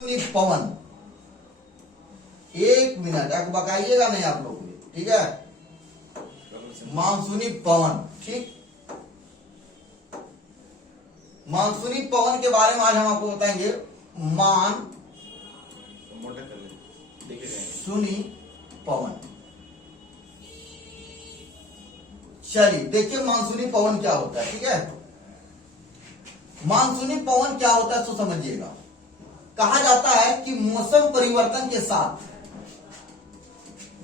पवन, एक मिनट अब बकाइएगा नहीं आप लोग भी, ठीक है। मानसूनी पवन, ठीक। मानसूनी पवन के बारे में आज हम आपको बताएंगे। मानसूनी पवन, चलिए देखिए मानसूनी पवन क्या होता है, ठीक है। मानसूनी पवन क्या होता है तो समझिएगा। कहा जाता है कि मौसम परिवर्तन के साथ,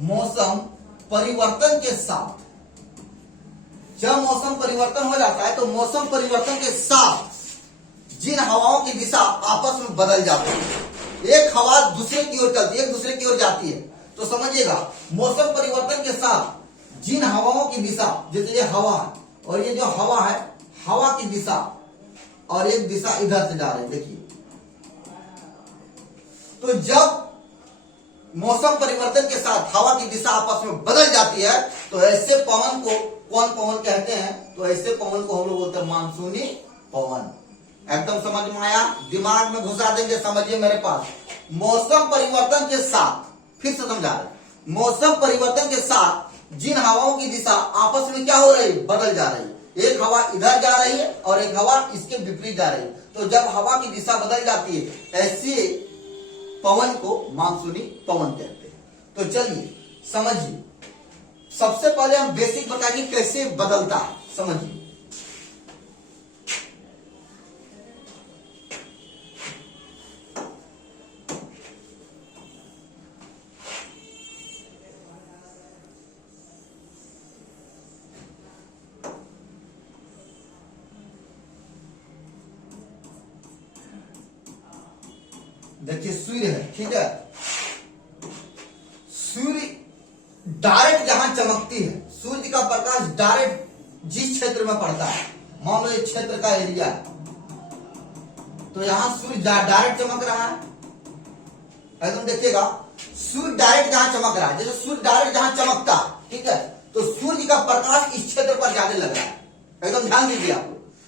मौसम परिवर्तन के साथ, जब मौसम परिवर्तन हो जाता है तो मौसम परिवर्तन के साथ जिन हवाओं की दिशा आपस में बदल जाती है, एक हवा दूसरे की ओर चलती है, एक दूसरे की ओर जाती है, तो समझिएगा मौसम परिवर्तन के साथ जिन हवाओं की दिशा, जैसे ये हवा है और ये जो हवा है, हवा की दिशा और एक दिशा इधर से जा रही है, देखिए। तो जब मौसम परिवर्तन के साथ हवा की दिशा आपस में बदल जाती है तो ऐसे पवन को कौन पवन कहते हैं, तो ऐसे पवन को हम लोग बोलते हैं मानसूनी पवन। एकदम समझ में आया, दिमाग में घुसा देंगे, समझिए मेरे पास। मौसम परिवर्तन के साथ, फिर से समझा रहे, मौसम परिवर्तन के साथ जिन हवाओं की दिशा आपस में क्या हो रही है, बदल जा रही है। एक हवा इधर जा रही है और एक हवा इसके विपरीत जा रही है। तो जब हवा की दिशा बदल जाती है ऐसे पवन को मानसूनी पवन कहते हैं। तो चलिए समझिए, सबसे पहले हम बेसिक बताएंगे कैसे बदलता है, समझिए। देखिए सूर्य है, ठीक है। सूर्य डायरेक्ट जहां चमकती है, सूर्य का प्रकाश डायरेक्ट जिस क्षेत्र में पड़ता है, मान लो ये क्षेत्र का एरिया है, तो यहां सूर्य डायरेक्ट चमक रहा है। एकदम देखिएगा, सूर्य डायरेक्ट जहां चमक रहा है, जैसे सूर्य डायरेक्ट जहां चमकता है, ठीक है, तो सूर्य का प्रकाश इस क्षेत्र पर ज्यादा लग रहा है। एकदम ध्यान दीजिए आप,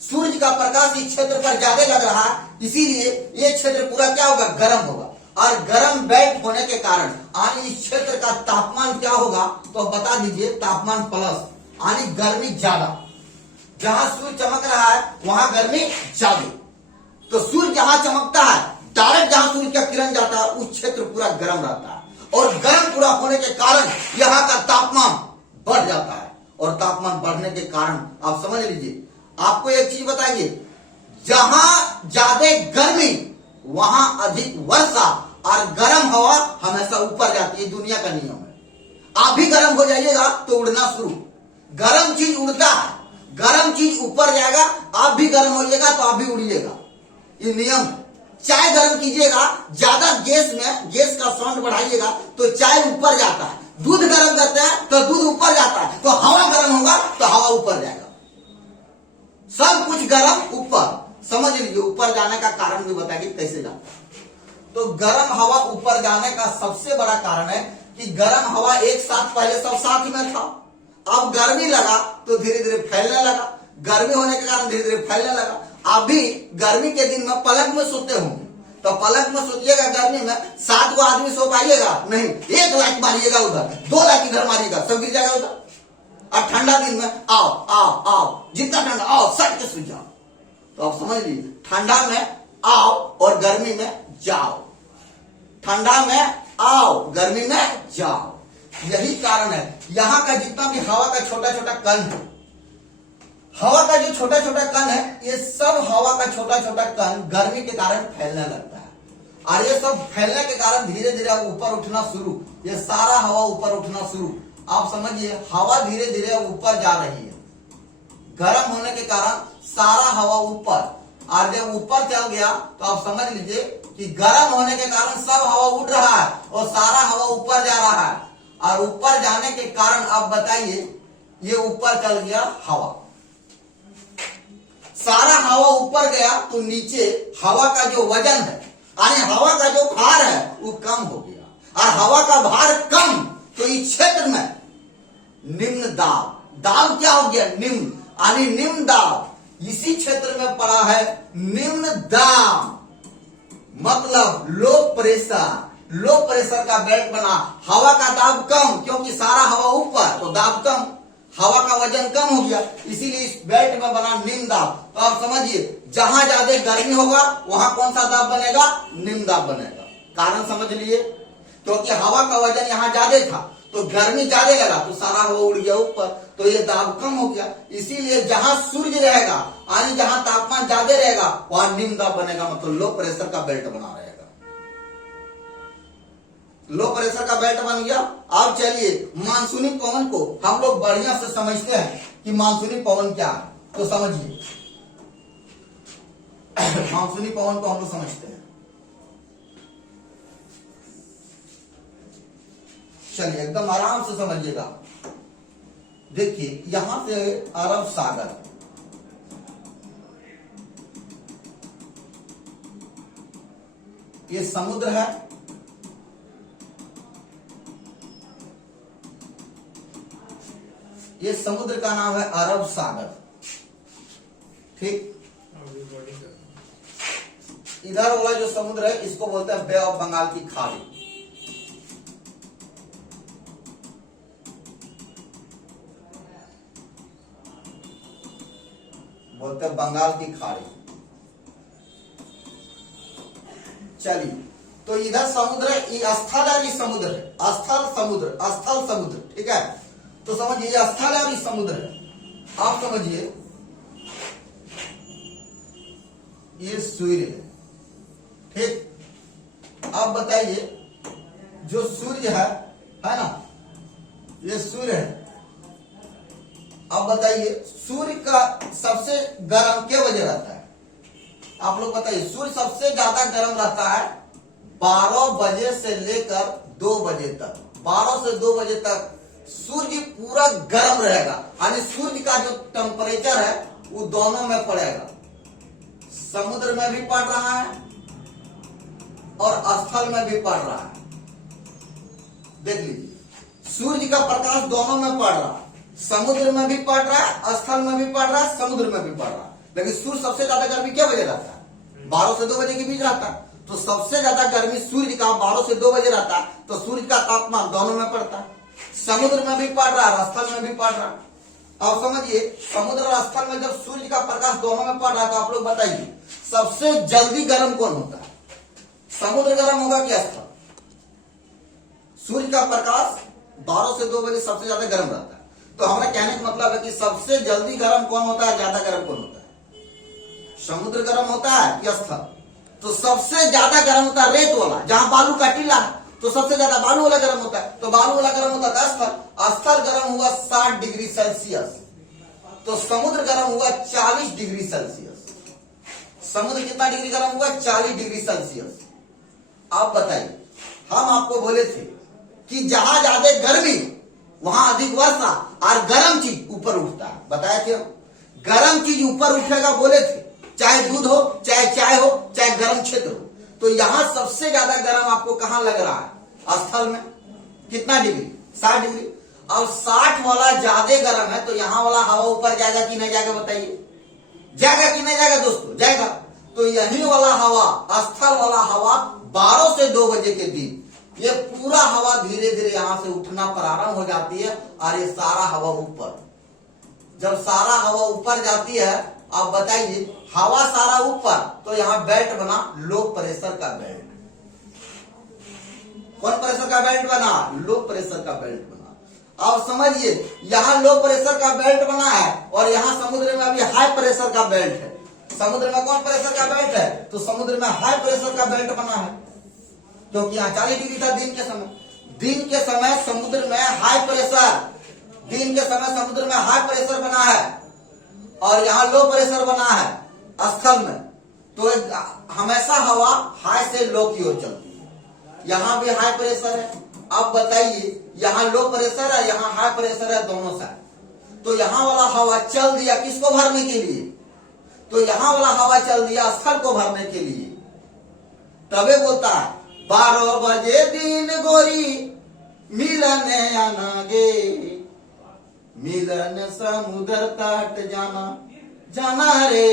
सूर्य का प्रकाश इस क्षेत्र पर ज्यादा लग रहा है, इसीलिए ये क्षेत्र पूरा क्या होगा, गर्म होगा। और गर्म बेल्ट होने के कारण यानी इस क्षेत्र का तापमान क्या होगा, तो बता दीजिए, तापमान प्लस, यानी गर्मी ज्यादा। जहां सूर्य चमक रहा है वहां गर्मी ज्यादा। तो सूर्य जहां चमकता है, डायरेक्ट जहां सूर्य का किरण जाता है, उस क्षेत्र पूरा गर्म रहता है। और गर्म पूरा होने के कारण यहाँ का तापमान बढ़ जाता है। और तापमान बढ़ने के कारण आप समझ लीजिए, आपको एक चीज बताएंगे, जहां ज्यादा गर्मी वहां अधिक वर्षा और गर्म हवा हमेशा ऊपर जाती है, दुनिया का नियम है। आप भी गर्म हो जाइएगा तो उड़ना शुरू, गर्म चीज उड़ता है, गर्म चीज ऊपर जाएगा, आप भी गर्म होइएगा तो आप भी उड़िएगा, ये नियम है। चाय गर्म कीजिएगा, ज्यादा गैस में गैस का साउंड बढ़ाइएगा तो चाय ऊपर जाता है, दूध गर्म करते हैं तो दूध ऊपर जाता है, तो हवा गर्म होगा तो हवा ऊपर जाएगा, सब कुछ गर्म ऊपर। समझ लीजिए, ऊपर जाने का कारण भी बताएंगे कैसे जाता है। तो गर्म हवा ऊपर जाने का सबसे बड़ा कारण है कि गर्म हवा एक साथ, पहले सब साथ में था, अब गर्मी लगा तो धीरे धीरे फैलने लगा, गर्मी होने के कारण धीरे धीरे फैलने लगा। आप भी गर्मी के दिन में पलंग में सोते होंगे, तो पलंग में सोचिएगा गर्मी में 7 आदमी सो पाइएगा नहीं, 1 लाख मारिएगा उधर, 2 लाख इधर मारिएगा, सब गिर जाएगा उधर। और ठंडा दिन में आओ आओ आओ, जितना ठंडा आओ, सट के सो जाओ। तो आप समझ लीजिए, ठंडा में आओ और गर्मी में जाओ, ठंडा में आओ गर्मी में जाओ। यही कारण है, यहाँ का जितना भी हवा का छोटा छोटा कण है, हवा का जो छोटा छोटा कण है, ये सब हवा का छोटा छोटा कण गर्मी के कारण फैलने लगता है। और ये सब फैलने के कारण धीरे धीरे ऊपर उठना शुरू, ये सारा हवा ऊपर उठना शुरू। आप समझिए, हवा धीरे धीरे ऊपर जा रही है, गर्म होने के कारण सारा हवा ऊपर। और जब ऊपर चल गया तो आप समझ लीजिए कि गर्म होने के कारण सब हवा उड़ रहा है और सारा हवा ऊपर जा रहा है। और ऊपर जाने के कारण अब बताइए, ये ऊपर चल गया हवा, सारा हवा ऊपर गया तो नीचे हवा का जो वजन है, यानी हवा का जो भार है वो कम हो गया। और हवा का भार कम तो इस क्षेत्र में निम्न दाब, दाब क्या हो गया, निम्न, यानी निम्न दाब इसी क्षेत्र में पड़ा है निम्न दाब। मतलब लो प्रेशर का बेल्ट बना। हवा का दाब कम, क्योंकि सारा हवा ऊपर, तो दाब कम, हवा का वजन कम हो गया, इसीलिए इस बेल्ट में बना निम्न दाब। तो आप समझिए, जहां ज्यादा गर्मी होगा वहां कौन सा दाब बनेगा? निम्न दाब बनेगा। कारण समझ लिए, क्योंकि हवा का वजन यहाँ ज्यादा था तो गर्मी ज्यादा लगा तो सारा हवा उड़ गया ऊपर, तो ये दाब कम हो गया। इसीलिए जहां सूर्य रहेगा यानी जहां तापमान ज्यादा रहेगा वहां निम्न दाब बनेगा, मतलब लो प्रेशर का बेल्ट बना रहेगा। लो प्रेशर का बेल्ट बन गया। अब चलिए मानसूनी पवन को हम लोग बढ़िया से समझते हैं कि मानसूनी पवन क्या है। तो समझिए मानसूनी पवन को हम लोग समझते हैं। चलिए एकदम आराम से समझिएगा। देखिए यहां से अरब सागर, ये समुद्र है, ये समुद्र का नाम है अरब सागर, ठीक। इधर वाला जो समुद्र है इसको बोलते हैं बे ऑफ बंगाल की खाड़ी। बोलते हैं बंगाल की खाड़ी। चलिए, तो इधर समुद्र है, ये स्थल समुद्र है, स्थल समुद्र, ठीक है। तो समझिए ये स्थल समुद्र है। आप समझिए ये सूर्य है, ठीक। आप बताइए जो सूर्य है ना, ये सूर्य है। अब बताइए सूर्य का सबसे गर्म क्या वजह रहता है? आप लोग बताइए, सूर्य सबसे ज्यादा गर्म रहता है 12 बजे से लेकर 2 बजे तक। 12 से 2 बजे तक सूर्य पूरा गर्म रहेगा, यानी सूर्य का जो टेम्परेचर है वो दोनों में पड़ेगा, समुद्र में भी पड़ रहा है और स्थल में भी पड़ रहा है। देख लीजिए, सूर्य का प्रकाश दोनों में पड़ रहा है, समुद्र में भी पड़ रहा है, स्थल में भी पड़ रहा है, समुद्र में भी पड़ रहा है। लेकिन सूर्य सबसे ज्यादा गर्मी क्या बजे रहता है? 12 से 2 बजे के बीच रहता है। तो सबसे ज्यादा गर्मी सूर्य का 12 से 2 बजे रहता है, तो सूर्य का तापमान दोनों में पड़ता है, समुद्र में भी पड़ रहा है, स्थल में भी पड़ रहा है। अब समझिए, समुद्र और स्थल में जब सूर्य का प्रकाश दोनों में पड़ रहा है, तो आप लोग बताइए सबसे जल्दी गर्म कौन होता है? समुद्र गर्म होगा कि स्थल? सूर्य का प्रकाश 12 से 2 बजे सबसे ज्यादा गर्म रहता है। तो हमारा कहने का मतलब है कि सबसे जल्दी गर्म कौन होता है, ज्यादा गर्म कौन होता है? समुद्र गर्म होता है कि स्थल? तो सबसे ज्यादा गर्म होता है रेत वाला, जहां बालू का टीला है, तो सबसे ज्यादा बालू वाला गर्म होता है। तो बालू वाला गर्म होता है स्थल गर्म हुआ 60 डिग्री सेल्सियस, तो समुद्र गर्म हुआ 40 डिग्री सेल्सियस। समुद्र कितना डिग्री गर्म हुआ? 40 डिग्री सेल्सियस। आप बताइए, हम आपको बोले थे कि जहां ज्यादा गर्मी वहां अधिक वर्षा और गर्म चीज ऊपर उठता है, बताए थे हम। गर्म चीज ऊपर उठेगा बोले थे, चाहे दूध हो, चाहे चाय हो, चाहे गर्म क्षेत्र हो। तो यहां सबसे ज्यादा गर्म आपको कहां लग रहा है? स्थल में। कितना डिग्री? 60 डिग्री। अब 60 वाला ज्यादा गर्म है, तो यहां वाला हवा ऊपर जाएगा कि नहीं जाएगा? बताइए, जाएगा कि नहीं जाएगा दोस्तों? जाएगा। तो यही वाला हवा, स्थल वाला हवा 12 से 2 बजे के बीच ये पूरा हवा धीरे धीरे यहां से उठना प्रारंभ हो जाती है, और ये सारा हवा ऊपर। जब सारा हवा ऊपर जाती है, आप बताइए, हवा सारा ऊपर, तो यहां बेल्ट बना लो प्रेशर का बेल्ट। कौन प्रेशर का बेल्ट बना? लो प्रेशर का बेल्ट बना। अब समझिए, यहां लो प्रेशर का बेल्ट बना है और यहां समुद्र में अभी हाई प्रेशर का बेल्ट है। समुद्र में कौन प्रेशर का बेल्ट है? तो समुद्र में हाई प्रेशर का बेल्ट बना है, क्योंकि यहाँ 40 डिग्री था दिन के समय। दिन के समय समुद्र में हाई प्रेशर, दिन के समय समुद्र में हाई प्रेशर बना है और यहाँ लो प्रेशर बना है स्थल में। तो हमेशा हवा हाई से लो की ओर चलती है। यहाँ भी हाई प्रेशर है। अब बताइए, यहाँ लो प्रेशर है, यहाँ हाई प्रेशर है, दोनों साइड। तो यहाँ वाला हवा चल दिया किसको भरने के लिए? तो यहाँ वाला हवा चल दिया स्थल को भरने के लिए। तबे बोलता है 12 बजे दिन गोरी मिलने आना गे, मिलन समुद्र तट जाना, जाना रे,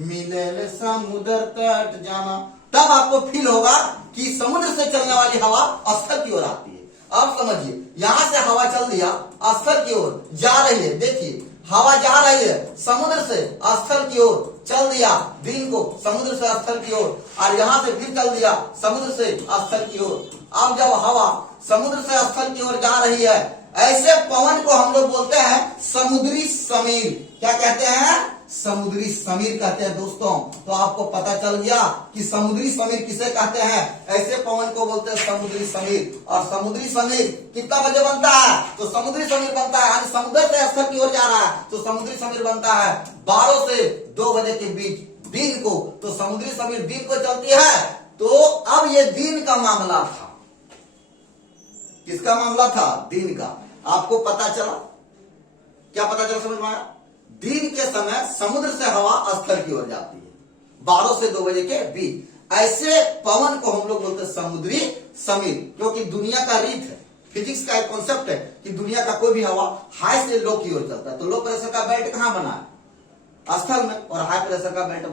मिलन समुद्र तट जाना। तब आपको फील होगा कि समुद्र से चलने वाली हवा स्थल की ओर आती है। अब समझिए, यहां से हवा चल दिया स्थल की ओर जा रही है। देखिए हवा जा रही है समुद्र से स्थल की ओर, चल दिया दिन को समुद्र से स्थल की ओर, और यहां से फिर चल दिया समुद्र से स्थल की ओर। अब जब हवा समुद्र से स्थल की ओर जा रही है, ऐसे पवन को हम लोग बोलते हैं समुद्री समीर। क्या कहते हैं? समुद्री समीर कहते हैं दोस्तों। तो आपको पता चल गया कि समुद्री समीर किसे कहते हैं। ऐसे पवन को बोलते हैं समुद्री समीर। और समुद्री समीर कितना बजे बनता है? तो समुद्री समीर बनता है, यानी समुद्र से स्थल की ओर जा रहा है तो समुद्री समीर बनता है 12 से 2 बजे के बीच दिन को। तो समुद्री समीर दिन को चलती है। तो अब ये दिन का मामला था। किसका मामला था? दिन का। आपको पता चला? क्या पता चला? समझ में आया? दिन के समय समुद्र से हवा स्थल की ओर जाती है 12 से 2 बजे के बीच। ऐसे पवन को हम लोग बोलते हैं समुद्री समीर, क्योंकि दुनिया का रीत है, फिजिक्स का एक कॉन्सेप्ट है कि दुनिया का कोई भी हवा हाई से लो की ओर चलता है। तो लो प्रेशर का बेल्ट कहां बना है? स्थल में, और हाई प्रेशर का बेल्ट